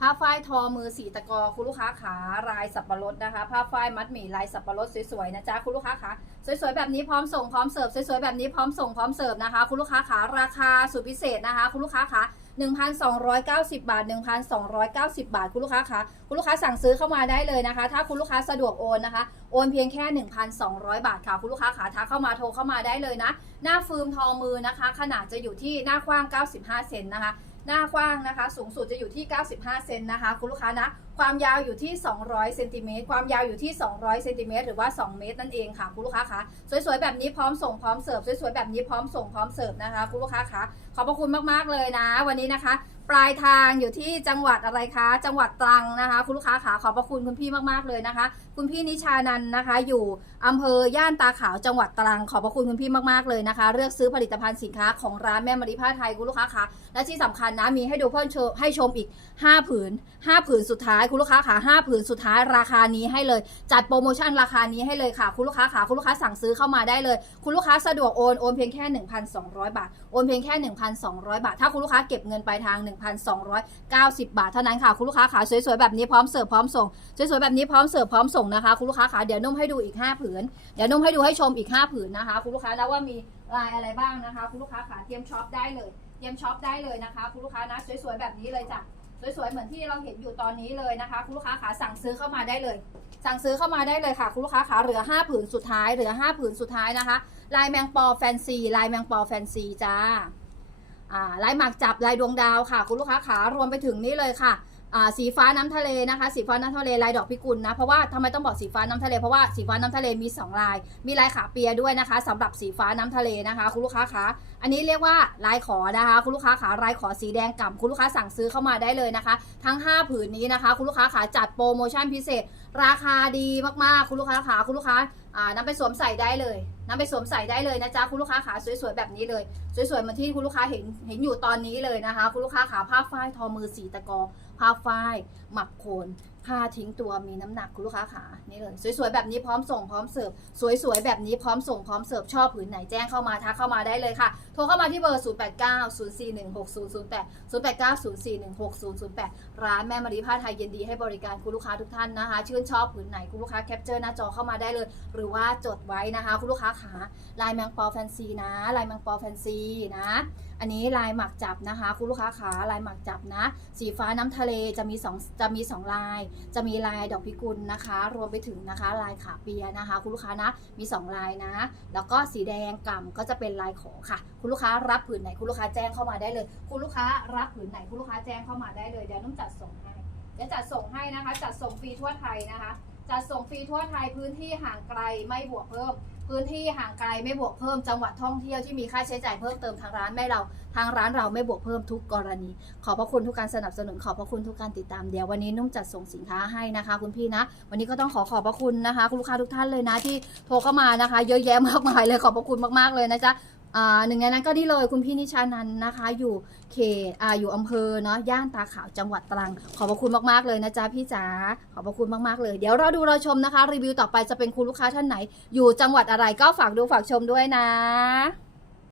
ผ้าฝ้ายทอมือสีตะกอคุณลูกค้าขาลายสับปะรดนะคะ ผ้าฝ้ายมัดหมี่ลายสับปะรดสวยๆนะจ๊ะคุณลูกค้าขาสวยๆแบบนี้พร้อมส่งพร้อมเสิร์ฟสวยๆแบบนี้พร้อมส่งพร้อมเสิร์ฟนะคะ คุณลูกค้าขาราคาสุดพิเศษนะคะ คุณลูกค้าขา1,290 บาท 1,290 บาท คุณลูกค้าคะคุณลูกค้าสั่งซื้อเข้ามาได้เลยนะคะ ถ้าคุณลูกค้าสะดวกโอนนะคะ โอนเพียงแค่ 1,200 บาทค่ะ คุณลูกค้าขาทักเข้ามาโทรเข้ามาได้เลยนะ หน้าฟิล์มทองมือนะคะ ขนาดจะอยู่ที่หน้ากว้าง 95 เซนนะคะ หน้ากว้างนะคะ สูงสุดจะอยู่ที่ 95 เซนนะคะ คุณลูกค้านะ ความยาวอยู่ที่ 200 เซนติเมตร ความยาวอยู่ที่ 200 เซนติเมตร หรือว่า 2 เมตรนั่นเองค่ะ คุณลูกค้าคะ สวยๆ แบบนี้พร้อมส่งพร้อมเสิร์ฟ สวยๆ แบบนี้พร้อมส่งพร้อมเสิร์ฟนะคะ คุณลูกค้าคะ ขอบพระคุณมากๆ เลยนะ วันนี้นะคะ ปลายทางอยู่ที่จังหวัดอะไรคะ จังหวัดตรังนะคะ คุณลูกค้าขาขอบพระคุณคุณพี่มากๆเลยนะคะ คุณพี่นิชานันนะคะ อยู่อำเภอย่านตาขาวจังหวัดตรัง ขอบพระคุณคุณพี่มากๆเลยนะคะ เลือกซื้อผลิตภัณฑ์สินค้าของร้านแม่มาริผ้าไทยคุณลูกค้าคะและที่สำคัญนะมีให้ดูเพิ่มเชมให้ชมอีก 5 ผืน 5 ผืนสุดท้ายคุณลูกค้าขา5ผืนสุดท้ายราคานี้ให้เลย จัดโปรโมชั่นราคานี้ให้เลยค่ะ คุณลูกค้าขาคุณลูกค้าสั่งซื้อเข้ามาได้เลย คุณลูกค้าสะดวกโอนโอนเพียงแค่ 1,200 บาทโอนเพียงแค่ 1,200 บาท ถ้าคุณลูกค้าเก็บเงินปลายทาง1,290 บาทเท่านั้นค่ะ คุณลูกค้าขาสวยๆแบบนี้พร้อมเสิร์ฟพร้อมส่งสวยๆแบบนี้พร้อมเสิร์ฟพร้อมส่งนะคะคุณลูกค้าขาเดี๋ยวนุ่มให้ดูอีก 5 ผืน เดี๋ยวนุ่มให้ดูให้ชมอีก 5 ผืนนะคะ คุณลูกค้านะว่ามีลายอะไรบ้างนะคะ คุณลูกค้าขาเตรียมช็อปได้เลยเตรียมช็อปได้เลยนะคะ คุณลูกค้านะสวยๆแบบนี้เลยจ้ะสวยๆเหมือนที่เราเห็นอยู่ตอนนี้เลยนะคะ คุณลูกค้าขาสั่งซื้อเข้ามาได้เลย สั่งซื้อเข้ามาได้เลยค่ะ คุณลูกค้าขาเหลือ 5 ผืนสุดท้ายเหลือ 5 ผืนสุดท้ายนะคะลายแมงปอแฟนซีลายแมงปอแฟนซีจ้าอ่า ลายหมากจับลายดวงดาวค่ะ คุณลูกค้าขารวมไปถึงนี่เลยค่ะสีฟ้าน้ำทะเลนะคะ สีฟ้าน้ำทะเลลายดอกพิกุลนะเพราะว่าทำไมต้องบอกสีฟ้าน้ำทะเลเพราะว่าสีฟ้าน้ำทะเลมี 2 ลาย มีลายขาเปียด้วยนะคะสำหรับสีฟ้าน้ำทะเลนะคะ คุณลูกค้าขาอันนี้เรียกว่าลายขอนะคะ คุณลูกค้าขาลายขอสีแดงก่ำคุณลูกค้าสั่งซื้อเข้ามาได้เลยนะคะ ทั้ง 5 ผืนนี้นะคะ คุณลูกค้าขาจัดโปรโมชั่นพิเศษ ราคาดีมากๆ คุณลูกค้าขาคุณลูกค้าอ่านำไปสวมใส่ได้เลย นำไปสวมใส่ได้เลยนะจ๊ะคุณลูกค้าขาสวยๆแบบนี้เลย สวยๆเหมือนที่คุณลูกค้าเห็นเห็นอยู่ตอนนี้เลยนะคะ คุณลูกค้าขาผ้าฝ้ายทอมือสีตะกอผ้าฝ้ายหมักโคนผ้าทิ้งตัวมีน้ำหนักคุณลูกค้าขานี่เลย สวยๆแบบนี้พร้อมส่งพร้อมเสิร์ฟสวยๆแบบนี้พร้อมส่งพร้อมเสิร์ฟชอบผืนไหนแจ้งเข้ามาทักเข้ามาได้เลยค่ะ โทรเข้ามาที่เบอร์ 0 8 9 0 4 1 6 0 0 8 0 8 9 0 4 1 6 0 0 8 ร้านแม่มารีผ้าไทยเยินดีให้บริการคุณลูกค้าทุกท่านนะคะ ชื่นชอบผืนไหนคุณลูกค้าแคปเจอร์หน้าจอเข้ามาได้เลย หรือว่าจดไว้นะคะคุณลูกค้าขาลายแมงปอแฟนซีนะ ลายแมงปอแฟนซีนะ อันนี้ลายหมักจับนะคะ คุณลูกค้าขาลายหมักจับนะ สีฟ้าน้ำทะเลจะมีสองจะมีสองลาย จะมีลายดอกพิกุลนะคะ รวมไปถึงนะคะ ลายขาเปียนะคะ คุณลูกค้านะ มีสองลายนะ แล้วก็สีแดงกล่ำก็จะเป็นลายขอค่ะ คุณลูกค้ารับผืนไหนคุณลูกค้าแจ้งเข้ามาได้เลย คุณลูกค้ารับผืนไหนคุณลูกค้าแจ้งเข้ามาได้เลยเดี๋ยวนุ่มจัดส่งให้เดี๋ยวจัดส่งให้นะคะ จัดส่งฟรีทั่วไทยนะคะ จัดส่งฟรีทั่วไทยพื้นที่ห่างไกลไม่บวกเพิ่ม พื้นที่ห่างไกลไม่บวกเพิ่ม จังหวัดท่องเที่ยวที่มีค่าใช้จ่ายเพิ่มเติมทางร้านแม่เรา ทางร้านเราไม่บวกเพิ่มทุกกรณี ขอบพระคุณทุกการสนับสนุนขอบพระคุณทุกการติดตามเดี๋ยววันนี้นุ่มจัดส่งสินค้าให้นะคะ คุณพี่นะ วันนี้ก็ต้องขอขอบพระคุณนะคะ คุณลูกค้าทุกท่านเลยนะที่โทรเข้ามานะคะ เยอะแยะมากมายเลยขอบพระคุณมากๆเลยนะจ๊ะ หนึ่งในนั้นก็นี่เลยคุณพี่นิชานันนะคะ อยู่เขตออยู่อำเภอเนาะย่านตาขาวจังหวัดตรัง ขอบพระคุณมากๆเลยนะจ๊ะพี่จ๋าขอบพระคุณมากๆเลย เดี๋ยวเราดูเราชมนะคะ รีวิวต่อไปจะเป็นคุณลูกค้าท่านไหน อยู่จังหวัดอะไรก็ฝากดูฝากชมด้วยนะ